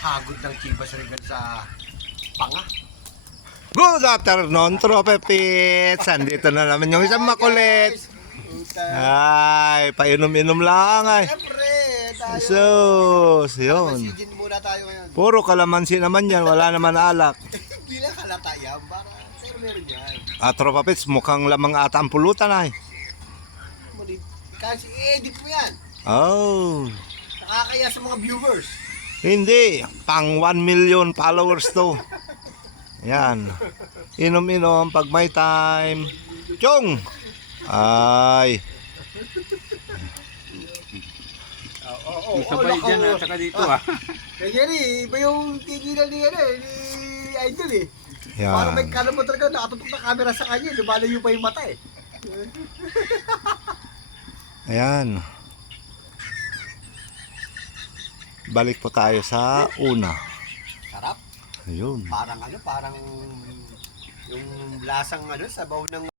hagod ng Chivas Regal sa panga. Good afternoon, Trope Pits. Andito na naman yung isang makulit. Ay, painom-inom lang ay. Siyempre, tayo. Sus, yun. Masigin muna tayo ngayon. Puro kalamansi naman yan, wala naman alak. Hindi lang halata yan, para pero meron yan. Tropa Pits, mukhang lamang ata ang pulutan ay. Kasi i-edit mo yan. Oh, Nakakaya sa mga viewers. hindi. Pang 1 million followers to. Yan. Inom-inom pag may time. Chong! Ay. May sabay dyan at saka dito Kaya yan iba yung tigilan ni Idol Parang may Yan. kanan mo talaga nakatutok na camera sa kanya, lumalayo pa yung mata Ayan. Balik po tayo sa una. Sarap. Ayun. Parang parang yung lasang sabaw ng